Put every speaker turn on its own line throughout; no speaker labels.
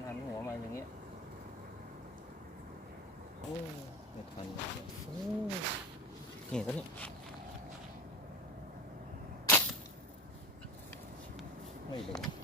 มันหันหัวมาอย่างเงี้ยโอ้ไม่ทันโอ้นี่ตัวนี้ไม่เลย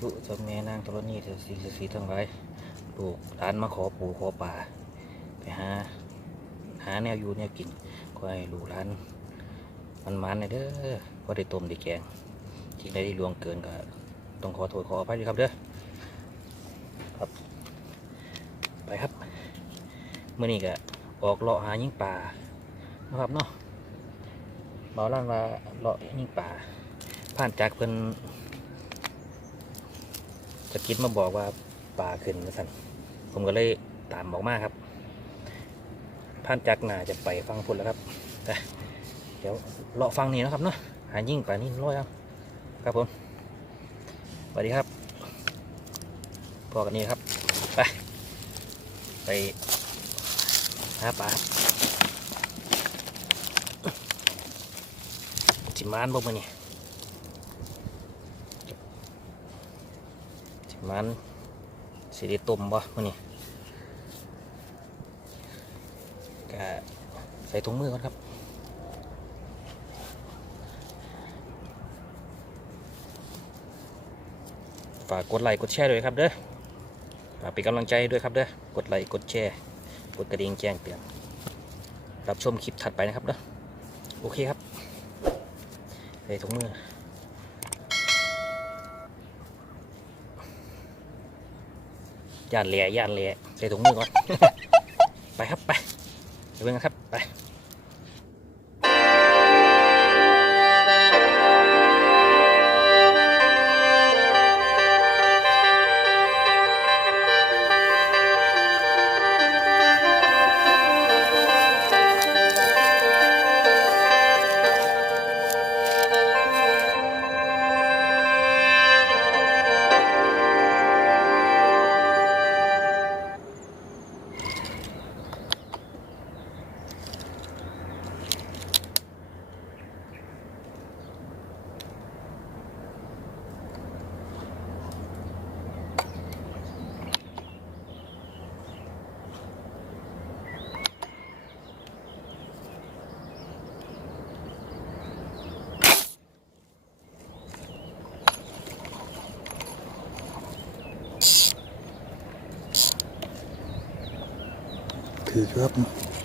ธุเจะแม่นางตรณีเธอสีฤาษีทั้งหลายลูกร้านมาขอปู่ขอป่า ไปหา หาแนวอยู่แนวกินก็ให้ลูกร้านมันมันๆเด้อว่าได้ต้มได้แกงจริงได้ได้ลวงเกินก็ต้องขอโทษขออภัยด้วยครับเด้อครับ ไปครับเมื่อนี้ก็ออกเลาะหายิงป่านะครับเนาะเบาล้านว่าเลาะยิงป่าผ่านจากเพิ่นะคิดมาบอกว่าป่าขึ้นมาสั่นผมก็เลยตามบอกมากครับผ่านจากหนาจะไปฟังพุ่นแล้วครับแต่เดี๋ยวเลาะฟังนี่นะครับเนาะหายิ่งป่านี่ร้อยเอาครับผมสวัสดีครับพอกันนี้ครับ ไป ไปหาปลาจิมานบ่มือนี่ มันสิได้ต้มบ่มื้อนี้ก็ใส่ถุงมือก่อนครับฝากกดไลค์กดแชร์ด้วยครับเด้อฝากเป็นกำลังใจด้วยครับเด้อกดไลค์กดแชร์ กดกระดิ่งแจ้งเตือนรับชมคลิปถัดไปนะครับเด้อโอเคครับใส่ถุงมือ ย่านเลียย่านเลียใส่ถุงมือก่อน ไปครับไป ไปเบิ่งกันครับ ไป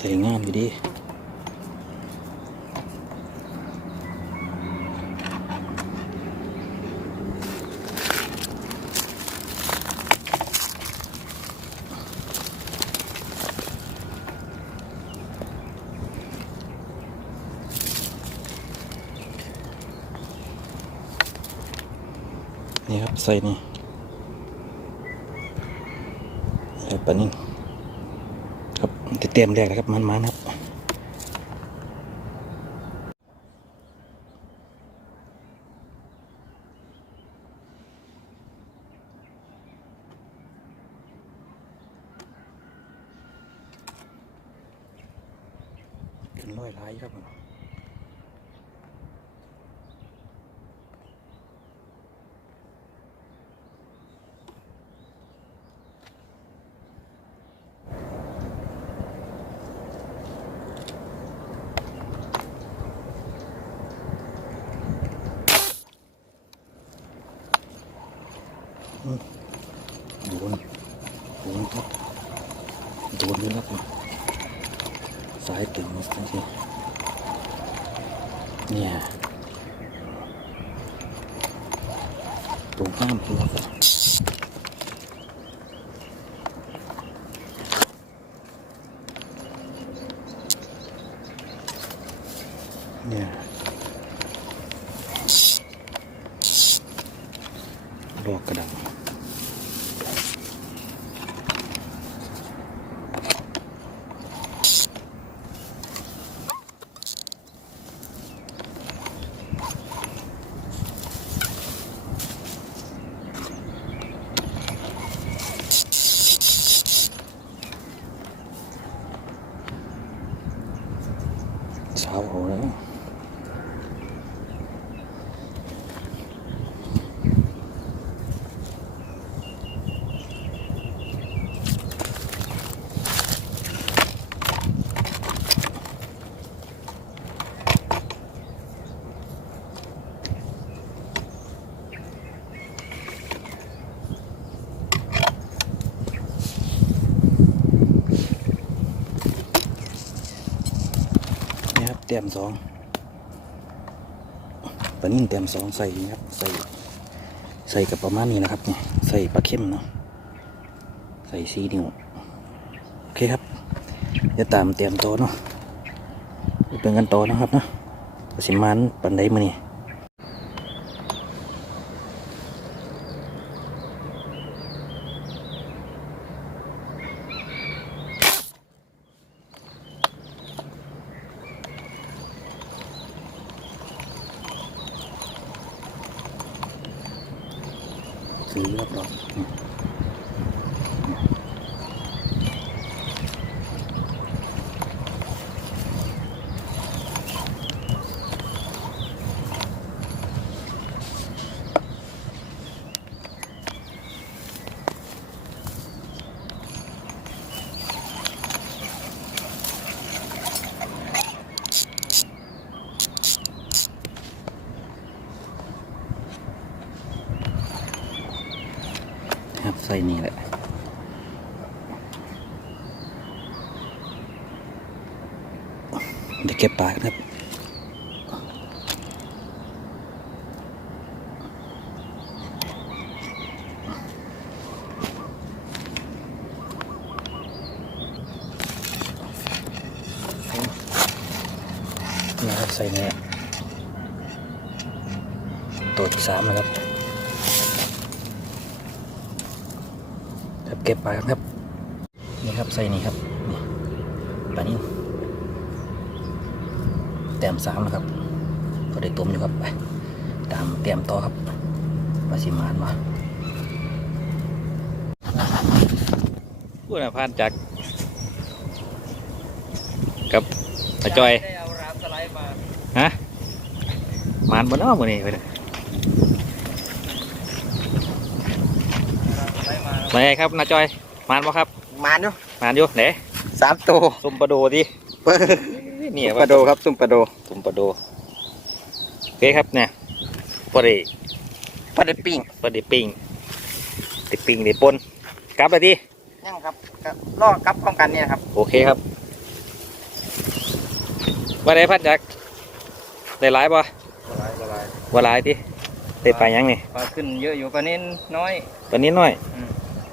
ถือครับใช้งามอยู่ดีนี่ครับ ใส่นี่ใส่ปลานิ่ เต็มแรกนะครับมันมาครับขึ้นร้อยไลายครับผม
โดนโดนครับโดนเลยครับสายตึงนี่จริงๆเนี่ยตรงข้ามคือครับเนี่ยลอกกระดัง เช้าเอาแล้วนี่ครับ เตรียมสองปลานิ่งเต็มสองใส่ครับใส่ใส่กับประมาณนี้นะครับเนี่ยใส่ปลาเข้มเนาะใส่ซีนิ้วโอเคครับจะตามเตรียมโตเนาะเป็นกันโตอนะครับเนาะประสิมันปันไดมานี่ ซื้อรอบๆ ส่นี่แหละเดี๋ยวเก็บปลาครับนี่ครับใส่เนี่ยตัวที่สามนะครับครับเก็บปลาครับ นี่ครับใส่นี่ครับนี่ปลานิ่มแต้มสามนะครับ ก็ได้ต้มอยู่ครับไปตามเตรียมต่อครับ มาสิมานมาพูดนะพานจักกับอาจอย
ได้เอารามสไลด์มา
ฮะมานบนอ้อมือนี่ไปเลย
รา มสไลด์มา
มาไงครับนาจอยมานบ่ครับ
มานอยู่
มานอยู่ไหน
สามตัว
ซุมปลาโดดิ
เปิด
นี่
ปลาโดครับซุ่มปลาโด
ซุมปลาโดโอเคครับเนี่ยปลาเด
ปลาเด็ดปิ้ง
ปลาเดปิ้งติปิ้งติปนกลับไปดิ
ยังครับครับล่อกับพร้อมกันเนี่ยครับ
โอเคครับว่าได้พัดจักได้หลายป่ะ
สไลด์สไลด์
ว่าหลายดิได้ไปลายังนี่
ปลาขึ้นเยอะอยู่ปลาเน้นน้อย
ปลานี้น้อย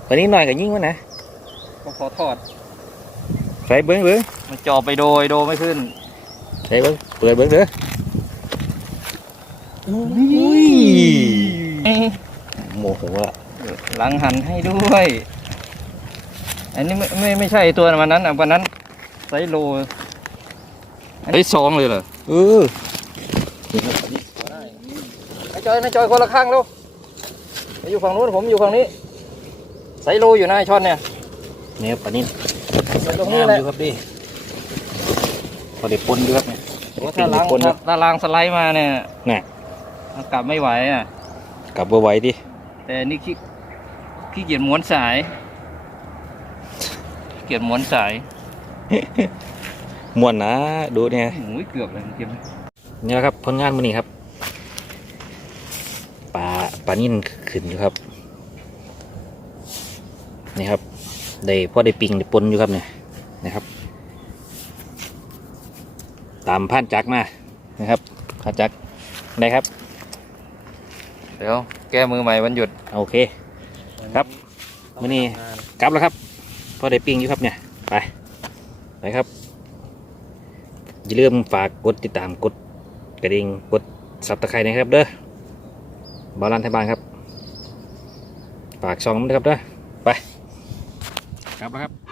อืม
ปลานี้น้อยกับยิ่งวะนะ
ก็พอทอด
ใส่เบิ้งเบิ้ง
มันจอไปโดยโดไม่ขึ้น
ใส่เบิ้งเปิดเบิ้งเด้ออุ้ยโมโหละ
หลังหันให้ด้วย อันนี้ไม่ไม่ไม่ใช่ตัววันนั้นอะวันนั้นไซส์โล
ไอ้สองเลยเหรอเออ
นายจอยนายจอยคนละข้างลูกอยู่ฝั่งนู้นผมอยู่ฝั่งนี้ไซ ส์โลอยู่นะไอ้ช่อนเนี่ย
เนี่ยปลานิ่
ตรงนี้แหละ
อยู่ครับดิพอได้ปนอยู่ครับเนี่ย
โอ้ถ้าล้าง
ปน
ถ้าถ้าล้างสไลด์มาเนี่ย
น่ะ
มันกลับไม่ไหวอะ
กลับบ่ไหวดิ
แต่นี่ขี้ขี้เกียจม้วนสายขี้เกียจม้วนสาย
ม่วนนะดูเนี่ย
โอ้ยเกือบเลยเกม
นี่แหละครับผลงานมื้อนี้ครับปลาปลานิ่นขึ้นอยู่ครับ นี่ครับได้พอได้ปิงได้ปนอยู่ครับเนี่ยนะครับ ตามผ่านจักรมานะครับผ่านจักรได้ครับ
เดี๋ยวแก้มือใหม่วันหยุด
โอเค ครับมื้อนี้กลับแล้วครับพอได้ปิงอยู่ครับเนี่ยไปไปครับอย่าลืมฝากกดติดตามกดกระดิ่งกดสับตะไคร้นะครับเด้อบาลานไทยบ้านครับ ฝากช่องนด้วยครับเด้อ กลับแล้วครับ